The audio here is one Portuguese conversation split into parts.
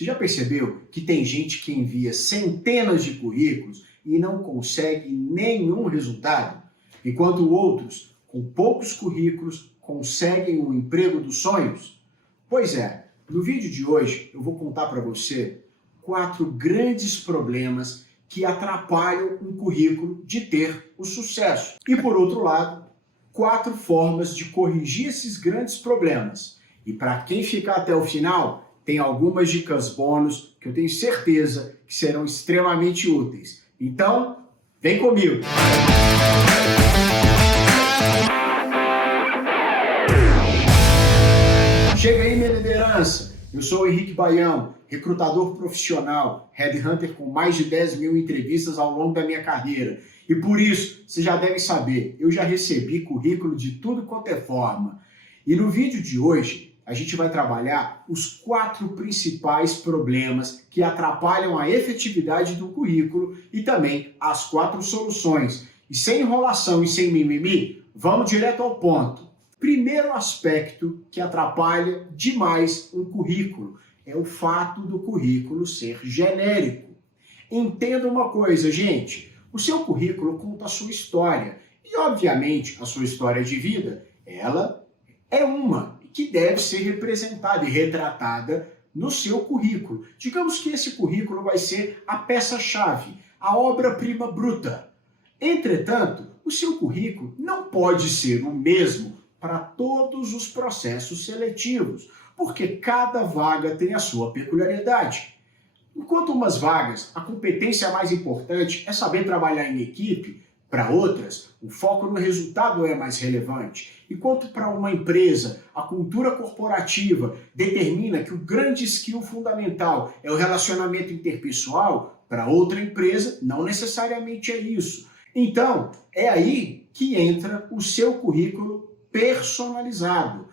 Você já percebeu que tem gente que envia centenas de currículos e não consegue nenhum resultado? Enquanto outros, com poucos currículos, conseguem o emprego dos sonhos? Pois é, no vídeo de hoje eu vou contar para você 4 grandes problemas que atrapalham um currículo de ter o sucesso. E por outro lado, 4 formas de corrigir esses grandes problemas. E para quem ficar até o final, tem algumas dicas bônus que eu tenho certeza que serão extremamente úteis. Então, vem comigo! Chega aí, minha liderança! Eu sou o Henrique Baião, recrutador profissional, headhunter com mais de 10 mil entrevistas ao longo da minha carreira. E por isso, você já deve saber, eu já recebi currículo de tudo quanto é forma. E no vídeo de hoje, a gente vai trabalhar os 4 principais problemas que atrapalham a efetividade do currículo e também as 4 soluções. E sem enrolação e sem mimimi, vamos direto ao ponto. Primeiro aspecto que atrapalha demais um currículo é o fato do currículo ser genérico. Entenda uma coisa, gente, o seu currículo conta a sua história e, obviamente, a sua história de vida, ela é uma que deve ser representada e retratada no seu currículo. Digamos que esse currículo vai ser a peça-chave, a obra-prima bruta. Entretanto, o seu currículo não pode ser o mesmo para todos os processos seletivos, porque cada vaga tem a sua peculiaridade. Enquanto umas vagas, a competência mais importante é saber trabalhar em equipe, para outras, o foco no resultado é mais relevante. Enquanto para uma empresa, a cultura corporativa determina que o grande skill fundamental é o relacionamento interpessoal, para outra empresa, não necessariamente é isso. Então, é aí que entra o seu currículo personalizado.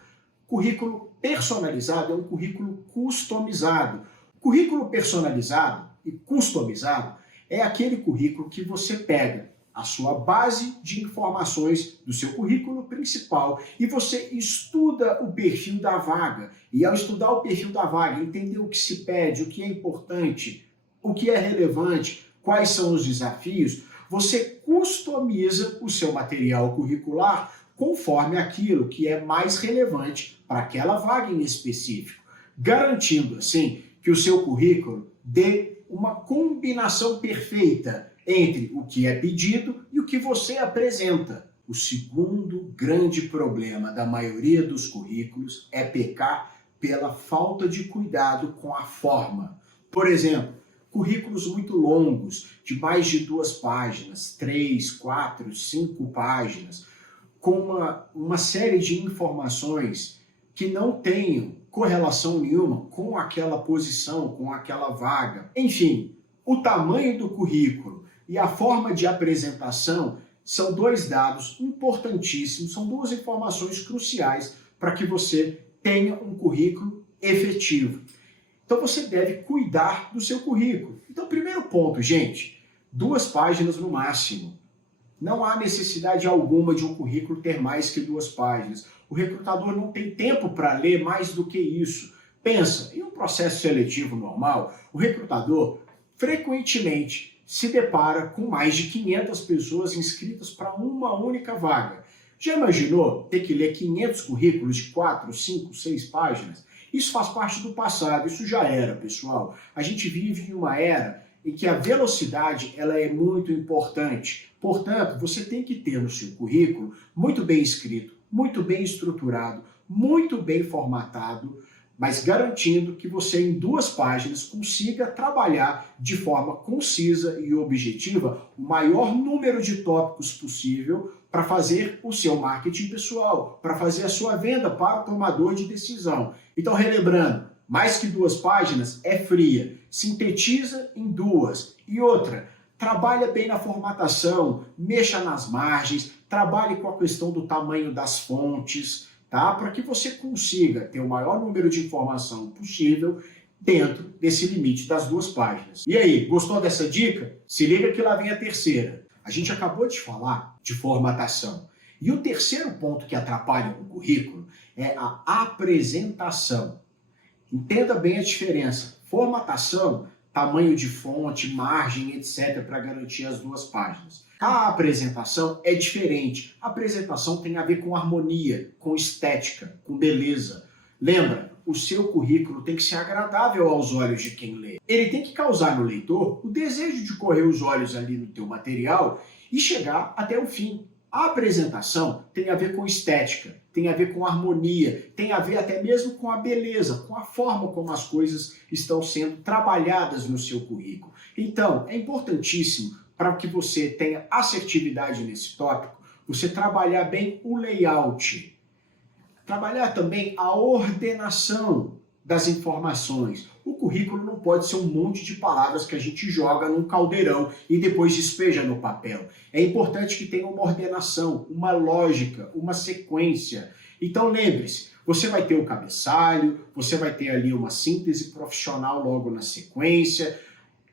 Currículo personalizado é um currículo customizado. Currículo personalizado e customizado é aquele currículo que você pega a sua base de informações do seu currículo principal e você estuda o perfil da vaga. E ao estudar o perfil da vaga, entender o que se pede, o que é importante, o que é relevante, quais são os desafios, você customiza o seu material curricular conforme aquilo que é mais relevante para aquela vaga em específico, garantindo assim que o seu currículo dê uma combinação perfeita entre o que é pedido e o que você apresenta. O segundo grande problema da maioria dos currículos é pecar pela falta de cuidado com a forma. Por exemplo, currículos muito longos, de mais de 2 páginas, 3, 4, 5 páginas, com uma série de informações que não tenham correlação nenhuma com aquela posição, com aquela vaga. Enfim, o tamanho do currículo e a forma de apresentação são 2 dados importantíssimos, são 2 informações cruciais para que você tenha um currículo efetivo. Então você deve cuidar do seu currículo. Então, primeiro ponto, gente, 2 páginas no máximo. Não há necessidade alguma de um currículo ter mais que 2 páginas. O recrutador não tem tempo para ler mais do que isso. Pensa, em um processo seletivo normal, o recrutador frequentemente se depara com mais de 500 pessoas inscritas para uma única vaga. Já imaginou ter que ler 500 currículos de 4, 5, 6 páginas? Isso faz parte do passado, isso já era, pessoal. A gente vive em uma era em que a velocidade ela é muito importante. Portanto, você tem que ter no seu currículo muito bem escrito, muito bem estruturado, muito bem formatado, mas garantindo que você em 2 páginas consiga trabalhar de forma concisa e objetiva o maior número de tópicos possível para fazer o seu marketing pessoal, para fazer a sua venda para o tomador de decisão. Então, relembrando, mais que 2 páginas é fria, sintetiza em 2. E outra, trabalha bem na formatação, mexa nas margens, trabalhe com a questão do tamanho das fontes, tá? Para que você consiga ter o maior número de informação possível dentro desse limite das 2 páginas. E aí, gostou dessa dica? Se liga que lá vem a terceira. A gente acabou de falar de formatação. E o terceiro ponto que atrapalha o currículo é a apresentação. Entenda bem a diferença. Formatação, tamanho de fonte, margem, etc., para garantir as duas páginas. A apresentação é diferente. A apresentação tem a ver com harmonia, com estética, com beleza. Lembra, o seu currículo tem que ser agradável aos olhos de quem lê. Ele tem que causar no leitor o desejo de correr os olhos ali no teu material e chegar até o fim. A apresentação tem a ver com estética, tem a ver com harmonia, tem a ver até mesmo com a beleza, com a forma como as coisas estão sendo trabalhadas no seu currículo. Então, é importantíssimo para que você tenha assertividade nesse tópico, você trabalhar bem o layout. Trabalhar também a ordenação das informações. O currículo não pode ser um monte de palavras que a gente joga num caldeirão e depois despeja no papel. É importante que tenha uma ordenação, uma lógica, uma sequência. Então lembre-se, você vai ter o cabeçalho, você vai ter ali uma síntese profissional logo na sequência.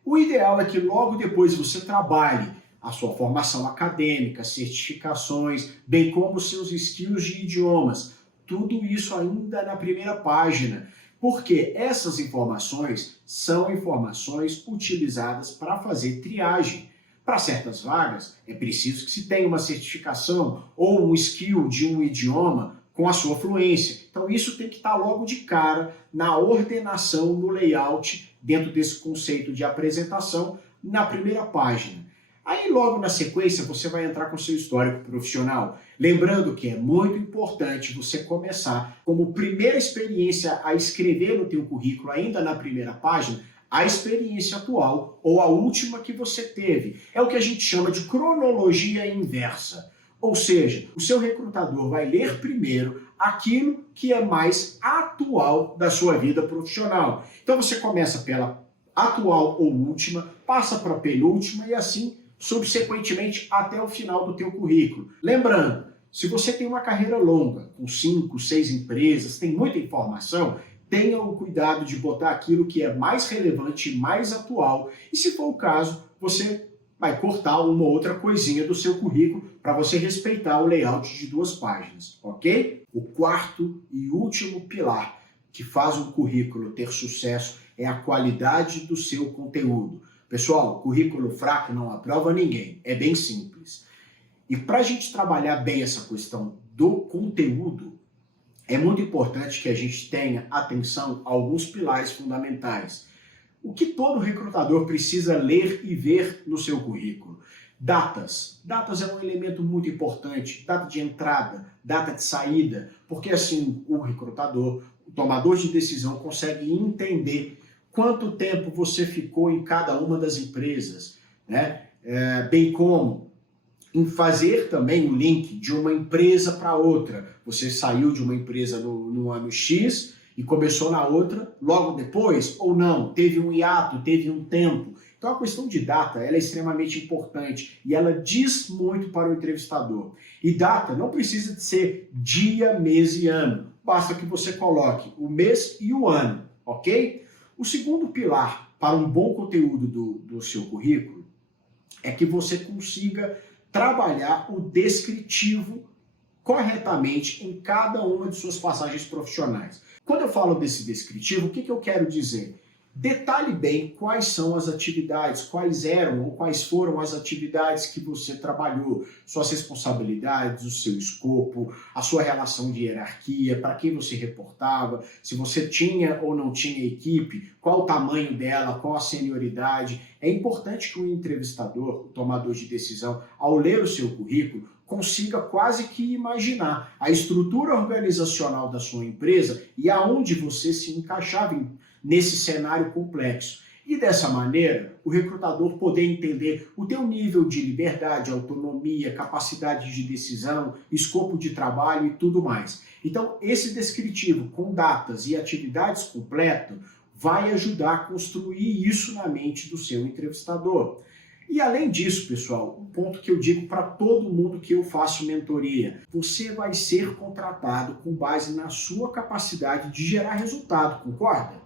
O ideal é que logo depois você trabalhe a sua formação acadêmica, certificações, bem como os seus skills de idiomas. Tudo isso ainda na primeira página, porque essas informações são informações utilizadas para fazer triagem. Para certas vagas, é preciso que se tenha uma certificação ou um skill de um idioma com a sua fluência. Então isso tem que estar logo de cara na ordenação, no layout, dentro desse conceito de apresentação, na primeira página. Aí logo na sequência você vai entrar com o seu histórico profissional. Lembrando que é muito importante você começar como primeira experiência a escrever no teu currículo, ainda na primeira página, a experiência atual ou a última que você teve. É o que a gente chama de cronologia inversa. Ou seja, o seu recrutador vai ler primeiro aquilo que é mais atual da sua vida profissional. Então você começa pela atual ou última, passa para a penúltima e assim subsequentemente até o final do teu currículo. Lembrando, se você tem uma carreira longa, com 5, 6 empresas, tem muita informação, tenha o cuidado de botar aquilo que é mais relevante, mais atual, e se for o caso, você vai cortar uma outra coisinha do seu currículo para você respeitar o layout de 2 páginas, ok? O quarto e último pilar que faz um currículo ter sucesso é a qualidade do seu conteúdo. Pessoal, currículo fraco não aprova ninguém, é bem simples. E para a gente trabalhar bem essa questão do conteúdo, é muito importante que a gente tenha atenção a alguns pilares fundamentais. O que todo recrutador precisa ler e ver no seu currículo? Datas. Datas é um elemento muito importante. Data de entrada, data de saída, porque assim o recrutador, o tomador de decisão consegue entender quanto tempo você ficou em cada uma das empresas, né? Bem como em fazer também o link de uma empresa para outra. Você saiu de uma empresa no ano X e começou na outra logo depois, ou não, teve um hiato, teve um tempo. Então a questão de data ela é extremamente importante e ela diz muito para o entrevistador. E data não precisa de ser dia, mês e ano. Basta que você coloque o mês e o ano, ok? O segundo pilar para um bom conteúdo do seu currículo é que você consiga trabalhar o descritivo corretamente em cada uma de suas passagens profissionais. Quando eu falo desse descritivo, o que eu quero dizer? Detalhe bem quais são as atividades, quais eram ou quais foram as atividades que você trabalhou, suas responsabilidades, o seu escopo, a sua relação de hierarquia, para quem você reportava, se você tinha ou não tinha equipe, qual o tamanho dela, qual a senioridade. É importante que o entrevistador, o tomador de decisão, ao ler o seu currículo, consiga quase que imaginar a estrutura organizacional da sua empresa e aonde você se encaixava nesse cenário complexo. E dessa maneira, o recrutador poder entender o teu nível de liberdade, autonomia, capacidade de decisão, escopo de trabalho e tudo mais. Então, esse descritivo com datas e atividades completo vai ajudar a construir isso na mente do seu entrevistador. E além disso, pessoal, um ponto que eu digo para todo mundo que eu faço mentoria, você vai ser contratado com base na sua capacidade de gerar resultado, concorda?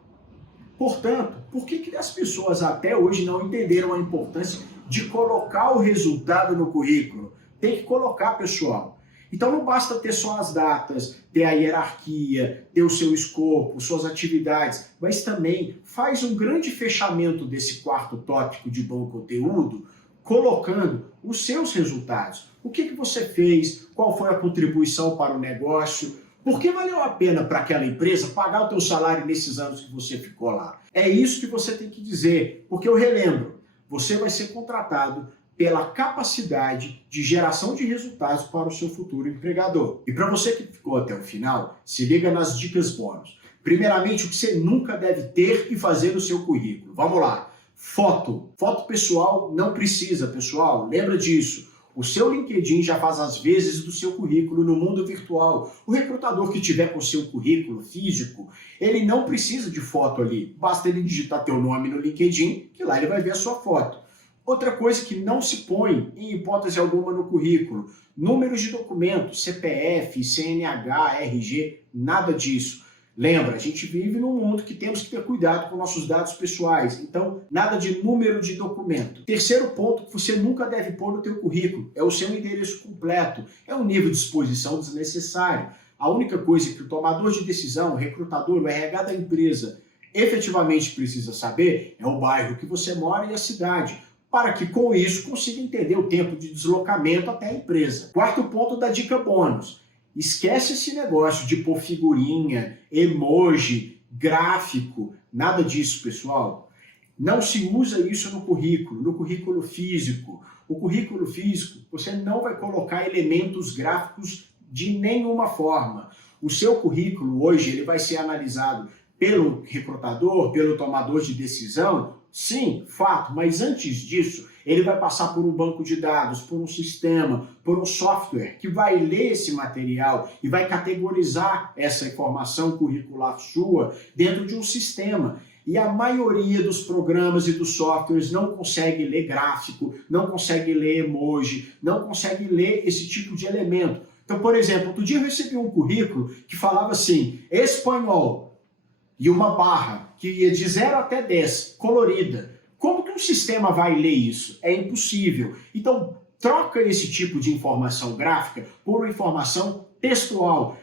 Portanto, por que as pessoas até hoje não entenderam a importância de colocar o resultado no currículo? Tem que colocar, pessoal. Então não basta ter só as datas, ter a hierarquia, ter o seu escopo, suas atividades, mas também faz um grande fechamento desse quarto tópico de bom conteúdo, colocando os seus resultados. O que você fez, qual foi a contribuição para o negócio, por que valeu a pena para aquela empresa pagar o teu salário nesses anos que você ficou lá. É isso que você tem que dizer, porque eu relembro, você vai ser contratado pela capacidade de geração de resultados para o seu futuro empregador. E para você que ficou até o final, se liga nas dicas bônus. Primeiramente, o que você nunca deve ter e fazer no seu currículo. Vamos lá. Foto. Foto pessoal não precisa, pessoal. Lembra disso. O seu LinkedIn já faz as vezes do seu currículo no mundo virtual. O recrutador que tiver com o seu currículo físico, ele não precisa de foto ali. Basta ele digitar teu nome no LinkedIn, que lá ele vai ver a sua foto. Outra coisa que não se põe, em hipótese alguma, no currículo, números de documentos, CPF, CNH, RG, nada disso. Lembra, a gente vive num mundo que temos que ter cuidado com nossos dados pessoais, então nada de número de documento. Terceiro ponto que você nunca deve pôr no teu currículo é o seu endereço completo, é um nível de exposição desnecessário. A única coisa que o tomador de decisão, o recrutador, o RH da empresa, efetivamente precisa saber é o bairro que você mora e a cidade, para que com isso consiga entender o tempo de deslocamento até a empresa. Quarto ponto da dica bônus. Esquece esse negócio de pôr figurinha, emoji, gráfico, nada disso, pessoal. Não se usa isso no currículo físico. O currículo físico, você não vai colocar elementos gráficos de nenhuma forma. O seu currículo hoje ele vai ser analisado pelo recrutador, pelo tomador de decisão. Sim, fato, mas antes disso, ele vai passar por um banco de dados, por um sistema, por um software que vai ler esse material e vai categorizar essa informação curricular sua dentro de um sistema. E a maioria dos programas e dos softwares não consegue ler gráfico, não consegue ler emoji, não consegue ler esse tipo de elemento. Então, por exemplo, outro dia eu recebi um currículo que falava assim, espanhol, e uma barra que ia de 0 até 10, colorida. Como que um sistema vai ler isso? É impossível. Então, troca esse tipo de informação gráfica por uma informação textual.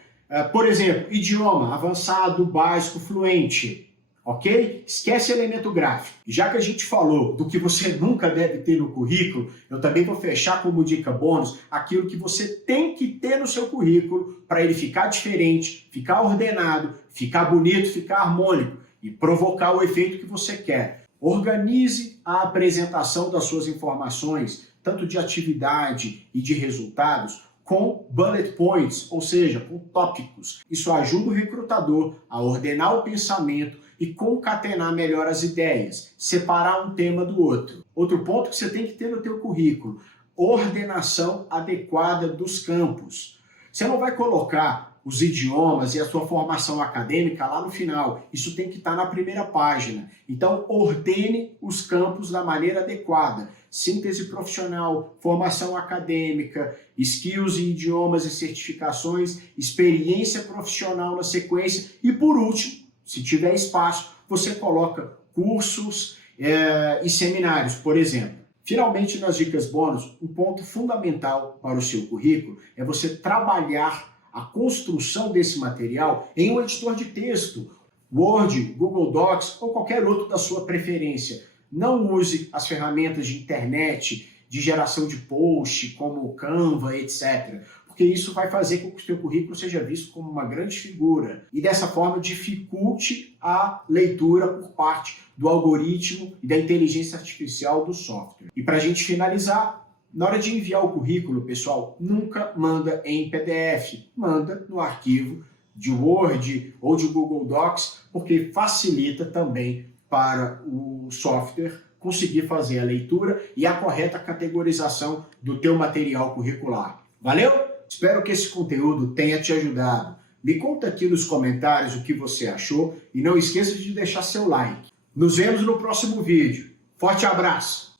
Por exemplo, idioma, avançado, básico, fluente. Ok? Esquece elemento gráfico. Já que a gente falou do que você nunca deve ter no currículo, eu também vou fechar como dica bônus aquilo que você tem que ter no seu currículo para ele ficar diferente, ficar ordenado, ficar bonito, ficar harmônico e provocar o efeito que você quer. Organize a apresentação das suas informações, tanto de atividade e de resultados, com bullet points, ou seja, com tópicos. Isso ajuda o recrutador a ordenar o pensamento e concatenar melhor as ideias, separar um tema do outro. Outro ponto que você tem que ter no teu currículo, ordenação adequada dos campos. Você não vai colocar os idiomas e a sua formação acadêmica lá no final. Isso tem que estar na primeira página. Então, ordene os campos da maneira adequada. Síntese profissional, formação acadêmica, skills e idiomas e certificações, experiência profissional na sequência e, por último, se tiver espaço, você coloca cursos e seminários, por exemplo. Finalmente, nas dicas bônus, um ponto fundamental para o seu currículo é você trabalhar a construção desse material em um editor de texto, Word, Google Docs ou qualquer outro da sua preferência. Não use as ferramentas de internet, de geração de post, como Canva, etc., porque isso vai fazer com que o seu currículo seja visto como uma grande figura e dessa forma dificulte a leitura por parte do algoritmo e da inteligência artificial do software. E para a gente finalizar, na hora de enviar o currículo, pessoal, nunca manda em PDF, manda no arquivo de Word ou de Google Docs, porque facilita também para o software conseguir fazer a leitura e a correta categorização do teu material curricular. Valeu? Espero que esse conteúdo tenha te ajudado. Me conta aqui nos comentários o que você achou e não esqueça de deixar seu like. Nos vemos no próximo vídeo. Forte abraço!